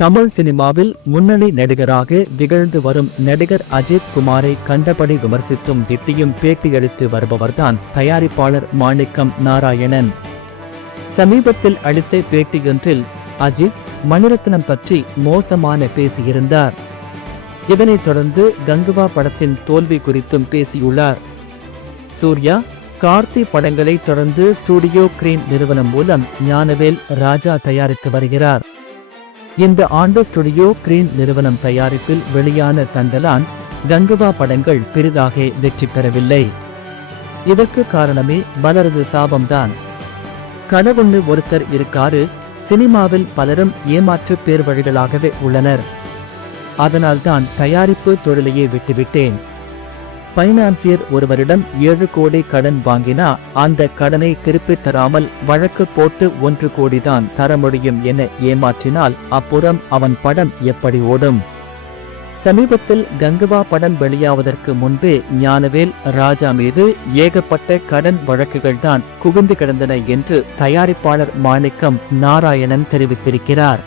தமிழ் சினிமாவில் முன்னணி நடிகராக திகழ்ந்து வரும் நடிகர் அஜித் குமாரை கண்டபடி விமர்சித்தும் திட்டியும் பேட்டியளித்து வருபவர்தான் தயாரிப்பாளர் மாணிக்கம் நாராயணன். சமீபத்தில் அளித்த பேட்டியொன்றில் அஜித் மணிரத்னம் பற்றி மோசமான பேசியிருந்தார். இதனைத் தொடர்ந்து கங்குவா படத்தின் தோல்வி குறித்தும் பேசியுள்ளார். சூர்யா, கார்த்தி படங்களை தொடர்ந்து ஸ்டுடியோ கிரீன் நிறுவனம் மூலம் ஞானவேல் ராஜா தயாரித்து வருகிறார். இந்த ஆண்டு ஸ்டுடியோ கிரீன் நிறுவனம் தயாரிப்பில் வெளியான தண்டலான், கங்குவா படங்கள் பெரிதாக வெற்றி பெறவில்லை. இதற்கு காரணமே பலரது சாபம்தான். கடவுள்னு ஒருத்தர் இருக்காரு. சினிமாவில் பலரும் ஏமாற்று பேர் வழிகளாகவே உள்ளனர். அதனால்தான் தயாரிப்பு தொழிலையே விட்டுவிட்டேன். பைனான்சியர் ஒருவரிடம் 7 கோடி கடன் வாங்கினா அந்த கடனை திருப்பித் தராமல் வழக்கு போட்டு 1 கோடி தான் தர முடியும் என ஏமாற்றினால் அப்புறம் அவன் படம் எப்படி ஓடும்? சமீபத்தில் கங்குவா படம் வெளியாவதற்கு முன்பே ஞானவேல் ராஜா மீது ஏகப்பட்ட கடன் வழக்குகள் தான் குவிந்து கிடந்தன என்று தயாரிப்பாளர் மாணிக்கம் நாராயணன் தெரிவித்திருக்கிறார்.